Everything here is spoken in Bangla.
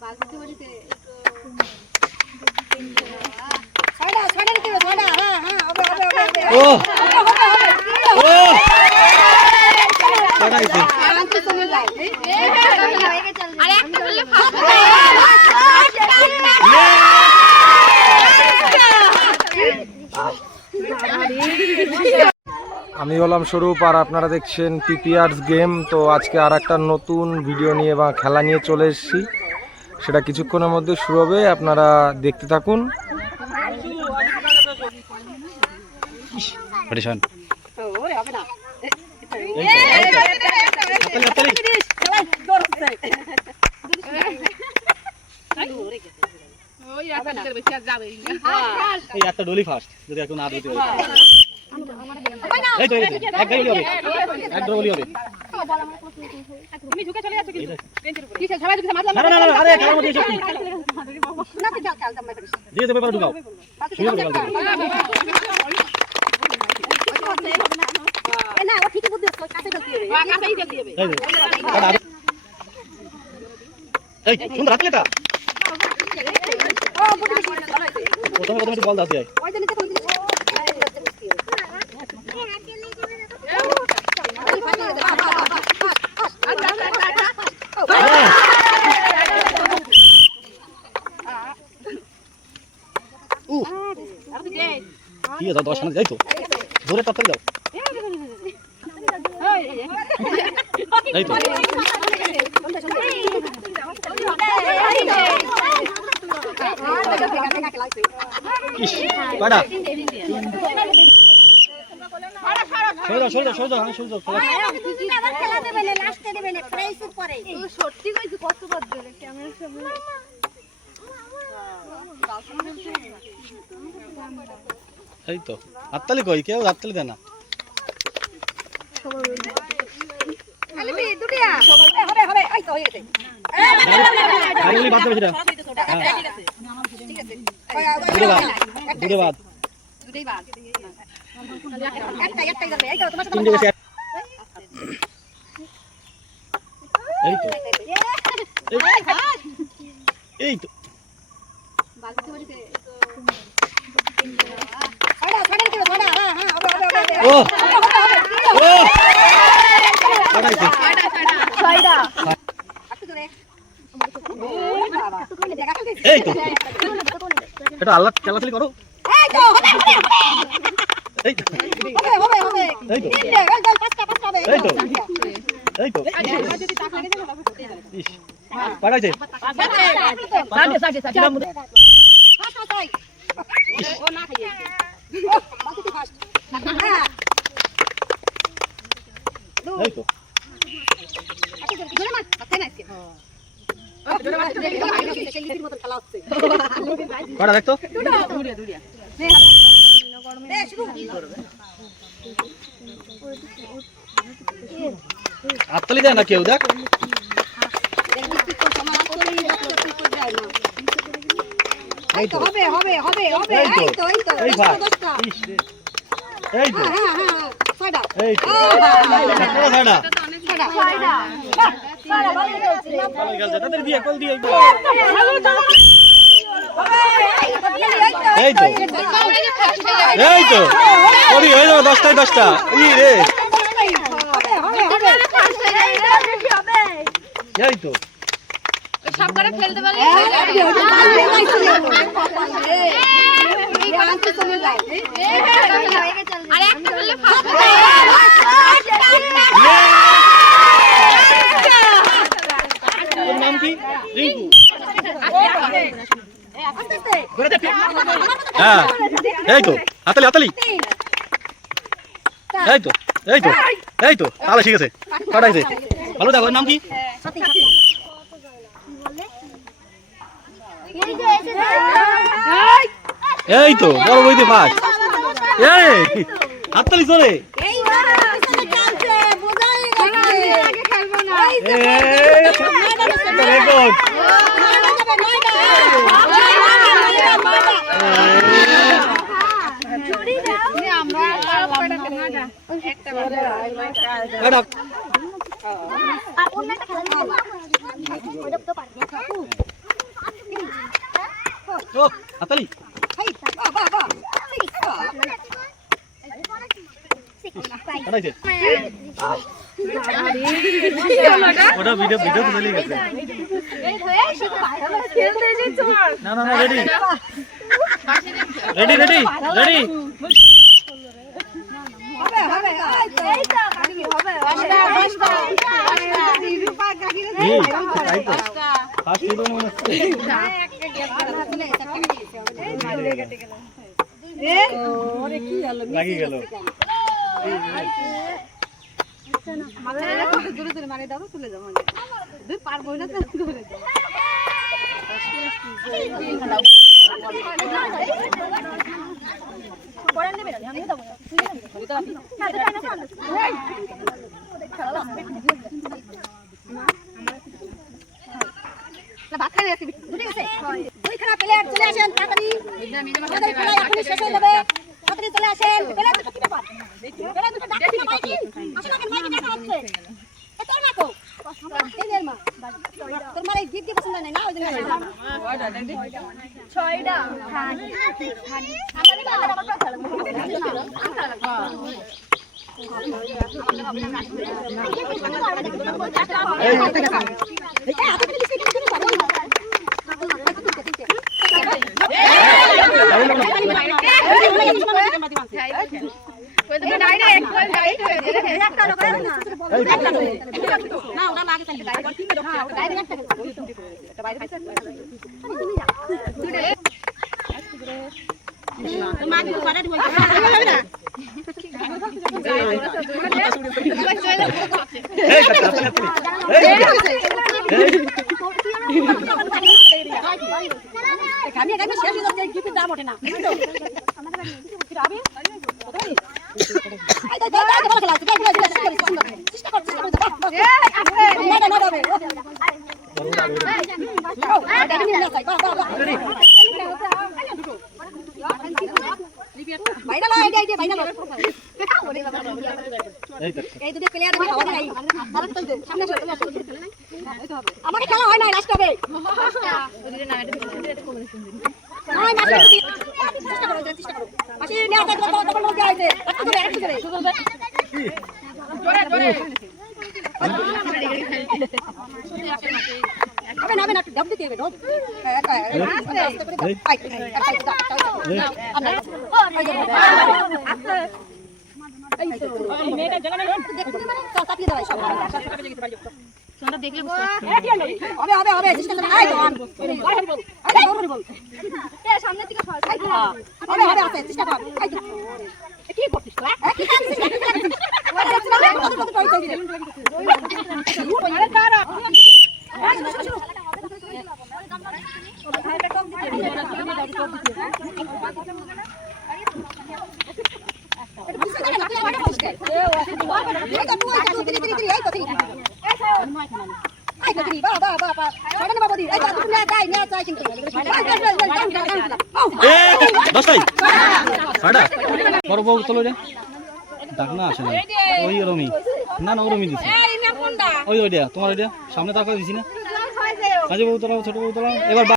আমি হলাম স্বরূপ আর আপনারা দেখছেন পিপিআরস গেম। তো আজকে আর একটা নতুন ভিডিও নিয়ে বা খেলা নিয়ে চলে এসেছি, সেটা কিছুক্ষণের মধ্যে শুরু হবে, আপনারা দেখতে থাকুন। একটা ডলি ফাস্ট যদি এখন না দিতে পারে এই তো এক গাড়ি হবে এক ডলি হবে তুমি ঝুঁকে চলে যাচ্ছ কিন্তু বেঞ্চের উপরে কিসে সবাই ঝুঁকে মারলাম না না না আরে খেলার মধ্যে শক্তি না তুই খেল দাম মাইতে দিয়ে দেবে পারে ঢুকাও শুরু করে দাও এই না ও ঠিকই বুদ্ধি আছে কাছে ঢুকিয়ে দেবে ওয়া কাছেই ঢুকিয়ে দেবে এই সুন্দর হাত লেটা ও বুদ্ধি বেশি ভালো হইছে প্রথমে বল দাও যায় ওই জন্য তো ঠিক আছে 10 রান যাই তো জোরে টপ করে দাও এই তো ইস বাড়া সরে দাও খেলা দেবে না লাস্টে দেবে না প্রাইসের পরে তুই সত্যি কইছিস কতবার ধরে ক্যামেরার সামনে এই তো হাততালি কই কেউ হাততালি দেয় না খালি বি দুটিয়া হবে হবে এই তো হয়ে গেছে খালি বাদ দেবে সেটা ঠিক আছে দুটো বাদ দুটোই বাদ একটাই যাবে এই তো তোমার সাথে এই তো এই তো বালতি বলতে ও ও এই তো এটা আল্লাহ খেলাধুলা করো এই তো হবে হবে এই তো এই তো এই তো ইস পাড়াইছে ও না খাইয়ে ও বাকি তো ফাস্ট হ্যাঁ এই তো আচ্ছা জোরে মার মারতে না আজকে জোরে মার সেই লিটির মত খেলা হচ্ছে পাড়া দেখতো দুড়িয়া নে শুরু কি করবে হাততালি দেয় না কেউ দেখ এই তো হবে হবে হবে হবে এই তো এই তো এই ভাই এই তো হ্যাঁ হ্যাঁ ছয়টা এই তো ছয়টা ছয়টা ভালো গেছে তাদের দিয়ে কল দিয়ে এই তো এই তো ওরে হয়ে যাবে 10টায় 10টা ই রে এই তো সব করে ফেলতে পারলে আরে একটা বললে ফাস্ট তোর নাম কি রিঙ্কু হ্যাঁ এই তো হাতালি হাতালি এই তো এই তো এই তো তাহলে ঠিক আছে কাটাইছে ভালো দেখো নাম কি এই তো বড় বইতে ফাস্ট এই হাততালি জোরে রেকর্ড ও হাতালি আড়াইছে ওটা ভিডিও চলে গেছে না না না রেডি রেডি রেডি রেডি লাগি গেল ভাত খাই আসি দুইখানা প্লেট চলে আসেন তাড়াতাড়ি আমাদের খেলা এখনই শেষ হয়ে যাবে তাড়াতাড়ি চলে আসেন প্লেট দুটো কি ব্যাপার প্লেট দুটো ডাকা দিন মাইকি আসলে কেন মাইকি ডাকা হচ্ছে এ তোর মা কো এদের মা তোর মারে গিফট দি পছন্দ নাই না ওই দিন ছয়টা তাড়াতাড়ি বাবা বাবা আমাকে খেলা হয় না লাস্ট হবে চেষ্টা করো মাসি নিয়ে আসো তখন মধ্যে আইছে একটু করে হবে না ডাব দিতে হবে ডাব আস্তে করে মেয়েটা জায়গা নেই দেখতে মানে চাপিয়ে দাও সব সোনা দেখলে বুঝতে হবে চেষ্টা করে আই দোকান আই বল এ সামনে থেকে হবে আছে চেষ্টা কর আই কি করছিস তুই কি করছিস আরে দাঁড়া বড় বউ চলো রে ডাক না আসে না ওই রমি না না রমি দিছি ওই ওইটা তোমার ওইটা সামনে তাকা দিছি না কাজে বউ তোলাও ছোট বউ তোলাও এবার